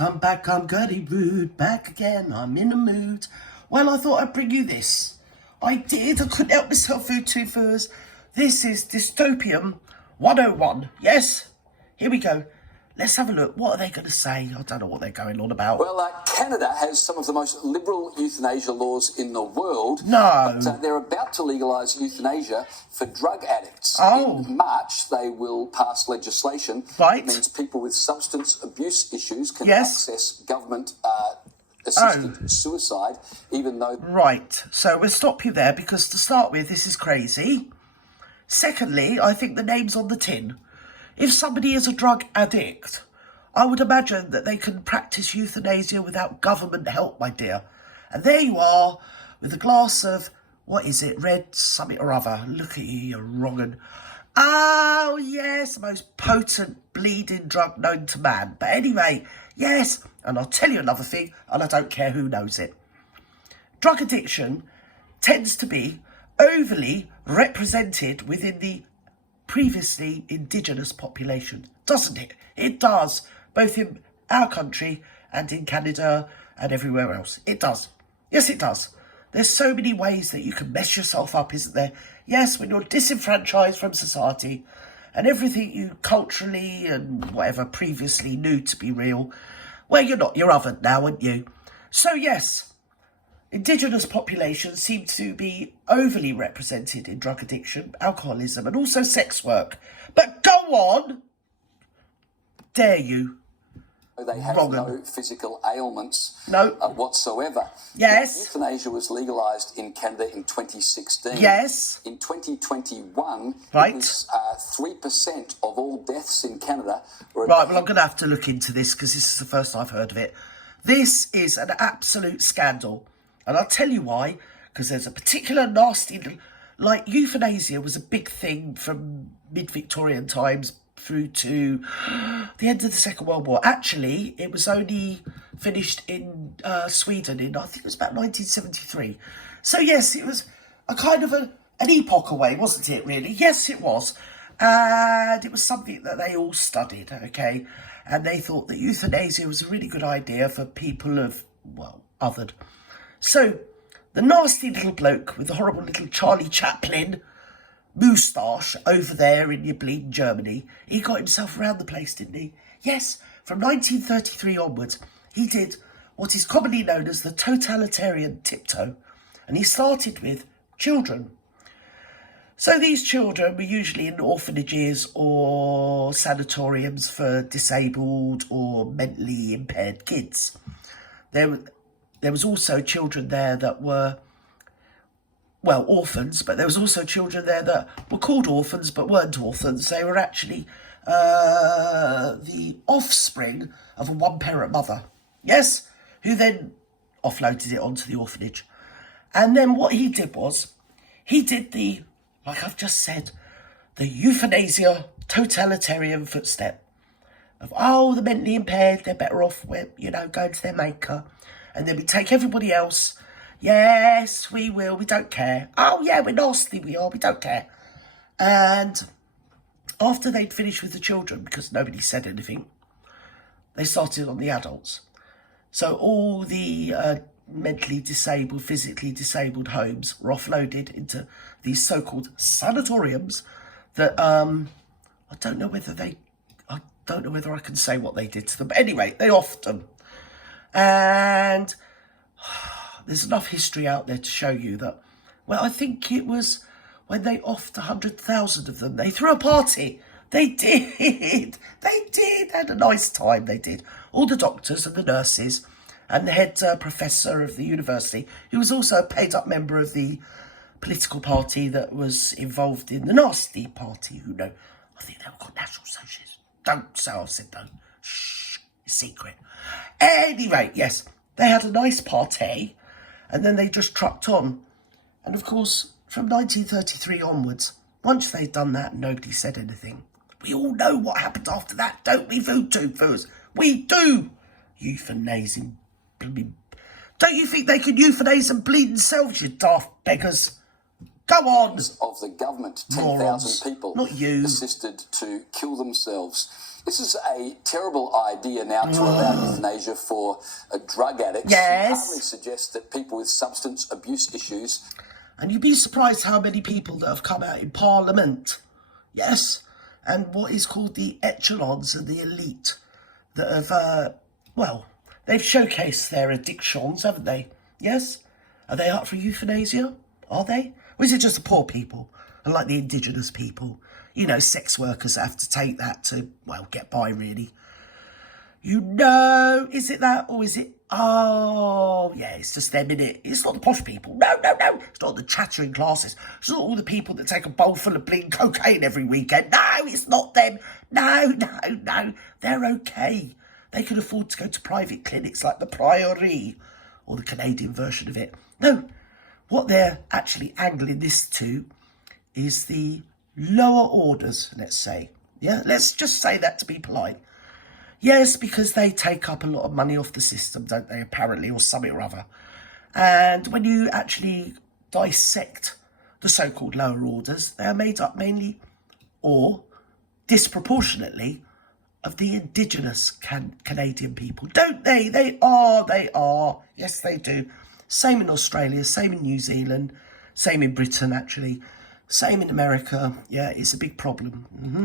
I'm Gertie Rude, back again, I'm in the mood. Well, I thought I'd bring you this. I couldn't help myself, food too first. This is Dystopian 101, yes? Here we go. Let's have a look. What are they going to say? I don't know what they're going on about. Well, Canada has some of the most liberal euthanasia laws in the world. No. But they're about to legalise euthanasia for drug addicts. Oh. In March, they will pass legislation Right. that means people with substance abuse issues can Yes. access government-assisted suicide, even though... Right, so we'll stop you there because to start with, this is crazy. Secondly, I think the name's on the tin. If somebody is a drug addict, I would imagine that they can practice euthanasia without government help, my dear. And there you are, with a glass of, what is it, red something or other. Look at you, you're wrong 'un. Oh, yes, the most potent bleeding drug known to man. But anyway, yes, and I'll tell you another thing, and I don't care who knows it. Drug addiction tends to be overly represented within the previously indigenous population, doesn't it? It does, both in our country and in Canada and everywhere else. It does. Yes, it does. There's so many ways that you can mess yourself up, isn't there? Yes, when you're disenfranchised from society and everything you culturally and whatever previously knew to be real, well, you're not. You're othered now, aren't you? So, yes, Indigenous populations seem to be overly represented in drug addiction, alcoholism, and also sex work. But go on! Dare you? They have no physical ailments whatsoever. Yes. Euthanasia was legalised in Canada in 2016. Yes. In 2021, right. It was 3% of all deaths in Canada. Right, well, I'm going to have to look into this because this is the first I've heard of it. This is an absolute scandal. And I'll tell you why, because there's a particular nasty, like euthanasia was a big thing from mid-Victorian times through to the end of the Second World War. Actually, it was only finished in Sweden in, I think it was about 1973. So yes, it was a kind of an epoch away, wasn't it, really? Yes, it was. And it was something that they all studied, okay? And they thought that euthanasia was a really good idea for people of, well, othered. So, the nasty little bloke with the horrible little Charlie Chaplin moustache over there in your bleeding Germany, he got himself around the place, didn't he? Yes, from 1933 onwards, he did what is commonly known as the totalitarian tiptoe. And he started with children. So these children were usually in orphanages or sanatoriums for disabled or mentally impaired kids. There was also children there that were, well, orphans, but there was also children there that were called orphans but weren't orphans. They were actually the offspring of a one-parent mother, yes, who then offloaded it onto the orphanage. And then what he did was, he did the, like I've just said, the euthanasia totalitarian footstep of, oh, the mentally impaired, they're better off with, going to their maker. And then we take everybody else. Yes, we will. We don't care. Oh, yeah, we're nasty. We are. We don't care. And after they'd finished with the children, because nobody said anything, they started on the adults. So all the mentally disabled, physically disabled homes were offloaded into these so-called sanatoriums that I don't know whether I can say what they did to them. But anyway, they offed them. And there's enough history out there to show you that, well, I think it was when they offed 100,000 of them, they threw a party. They did. They did. They had a nice time, they did. All the doctors and the nurses and the head professor of the university, who was also a paid-up member of the political party that was involved in the nasty party, who know, I think they were called National Socialists. Don't say I said don't. Shh, it's secret. Anyway, yes, they had a nice party and then they just trucked on. And of course, from 1933 onwards, once they'd done that, nobody said anything. We all know what happened after that, don't we, food toothers? We do. Euthanizing. Don't you think they could euthanize and bleed themselves, you daft beggars? Go on. Of the government, 10,000 people not you. assisted to kill themselves. This is a terrible idea now to allow euthanasia for drug addicts. Yes. It hardly suggests that people with substance abuse issues... And you'd be surprised how many people that have come out in Parliament, yes, and what is called the echelons and the elite that have, they've showcased their addictions, haven't they? Yes? Are they up for euthanasia? Are they? Or is it just the poor people, and like the indigenous people? You know, sex workers have to take that to, get by, really. You know, is it that, or is it... Oh, yeah, it's just them, innit? It's not the posh people. No. It's not the chattering classes. It's not all the people that take a bowl full of bleeding cocaine every weekend. No, it's not them. No. They're okay. They can afford to go to private clinics like the Priory, or the Canadian version of it. No, what they're actually angling this to is the lower orders, let's say. Yeah, let's just say that to be polite. Yes, because they take up a lot of money off the system, don't they, apparently, or something or other. And when you actually dissect the so-called lower orders, they are made up mainly, or disproportionately, of the indigenous Canadian people, don't they? They are. Yes, they do. Same in Australia, same in New Zealand, same in Britain, actually. Same in America. Yeah, it's a big problem. Mm-hmm.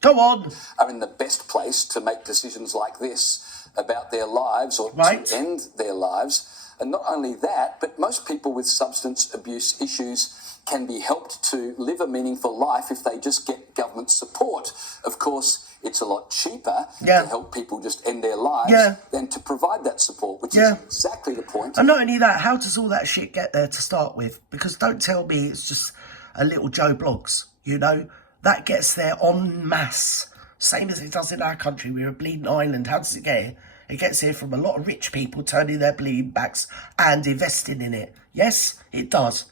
Go on. Are in the best place to make decisions like this about their lives or right. to end their lives. And not only that, but most people with substance abuse issues can be helped to live a meaningful life if they just get government support. Of course, it's a lot cheaper to help people just end their lives than to provide that support, which is exactly the point. And not only that, how does all that shit get there to start with? Because don't tell me it's just a little Joe Blogs, you know? That gets there en masse, same as it does in our country. We're a bleeding island. How does it get here? It gets here from a lot of rich people turning their bleeding backs and investing in it. Yes, it does.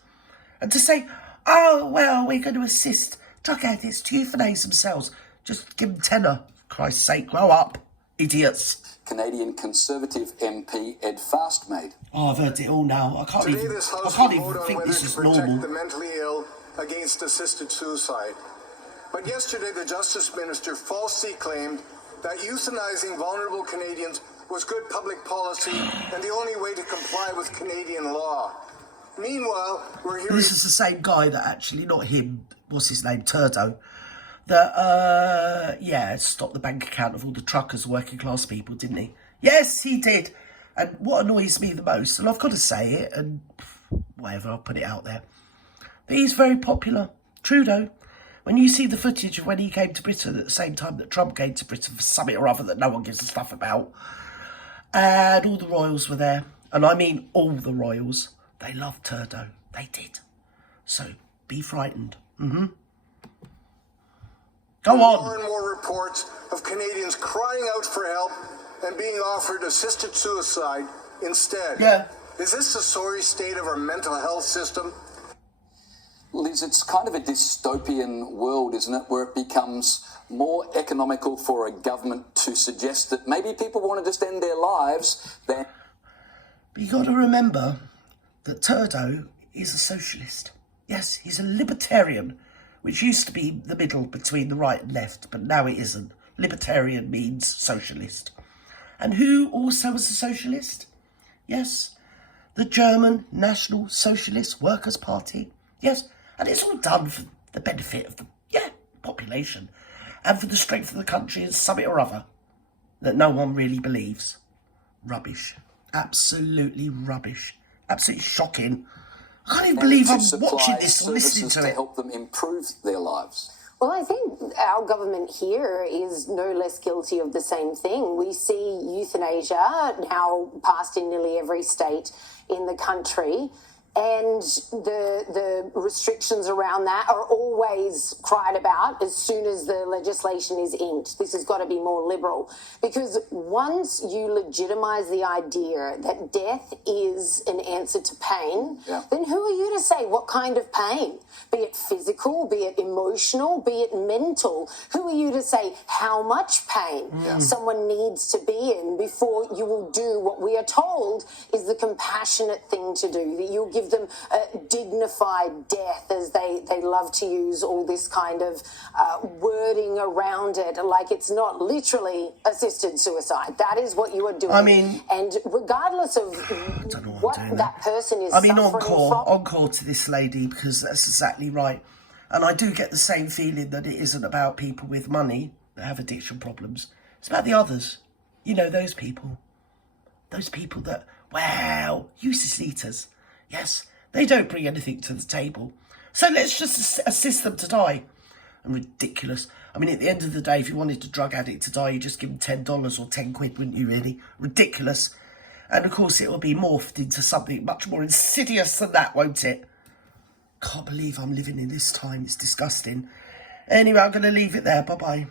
And to say, we're going to assist drug addicts to euthanize themselves. Just give them tenner. For Christ's sake, grow up, idiots. Canadian Conservative MP Ed Fast made. Oh, I've heard it all now. I can't even think this is normal. The mentally ill against assisted suicide. But yesterday, the Justice Minister falsely claimed that euthanizing vulnerable Canadians was good public policy and the only way to comply with Canadian law. Meanwhile, we're hearing... This is the same guy that actually, not him, what's his name, Trudeau, that, stopped the bank account of all the truckers, working class people, didn't he? Yes, he did. And what annoys me the most, and I've got to say it, and whatever, I'll put it out there, but he's very popular, Trudeau. When you see the footage of when he came to Britain at the same time that Trump came to Britain for something or other that no one gives a stuff about, and all the royals were there, and I mean all the royals, they loved Trudeau. They did. So, be frightened. Mm-hmm. Go on. More and more reports of Canadians crying out for help and being offered assisted suicide instead. Yeah. Is this the sorry state of our mental health system? Liz, it's kind of a dystopian world, isn't it, where it becomes more economical for a government to suggest that maybe people want to just end their lives than... But you got to remember that Trudeau is a socialist. Yes, he's a libertarian, which used to be the middle between the right and left, but now it isn't. Libertarian means socialist. And who also was a socialist? Yes, the German National Socialist Workers' Party. Yes, and it's all done for the benefit of the population and for the strength of the country and something or other that no one really believes. Rubbish. Absolutely rubbish. Absolutely shocking. I can't even believe I'm watching this or listening to it. To help them improve their lives. Well, I think our government here is no less guilty of the same thing. We see euthanasia now passed in nearly every state in the country. And the restrictions around that are always cried about as soon as the legislation is inked. This has got to be more liberal. Because once you legitimise the idea that death is an answer to pain, then who are you to say what kind of pain? Be it physical, be it emotional, be it mental. Who are you to say how much pain someone needs to be in before you will do what we are told is the compassionate thing to do, that you'll give give them a dignified death, as they love to use all this kind of wording around it, like it's not literally assisted suicide. That is what you are doing. I mean, and regardless of what that person is suffering from. Encore to this lady, because that's exactly right. And I do get the same feeling that it isn't about people with money that have addiction problems. It's about the others. You know, those people. Those people that, wow, useless eaters. Yes, they don't bring anything to the table. So let's just assist them to die. And ridiculous. I mean, at the end of the day, if you wanted a drug addict to die, you just give them $10 or 10 quid, wouldn't you, really? Ridiculous. And of course, it will be morphed into something much more insidious than that, won't it? Can't believe I'm living in this time. It's disgusting. Anyway, I'm going to leave it there. Bye-bye.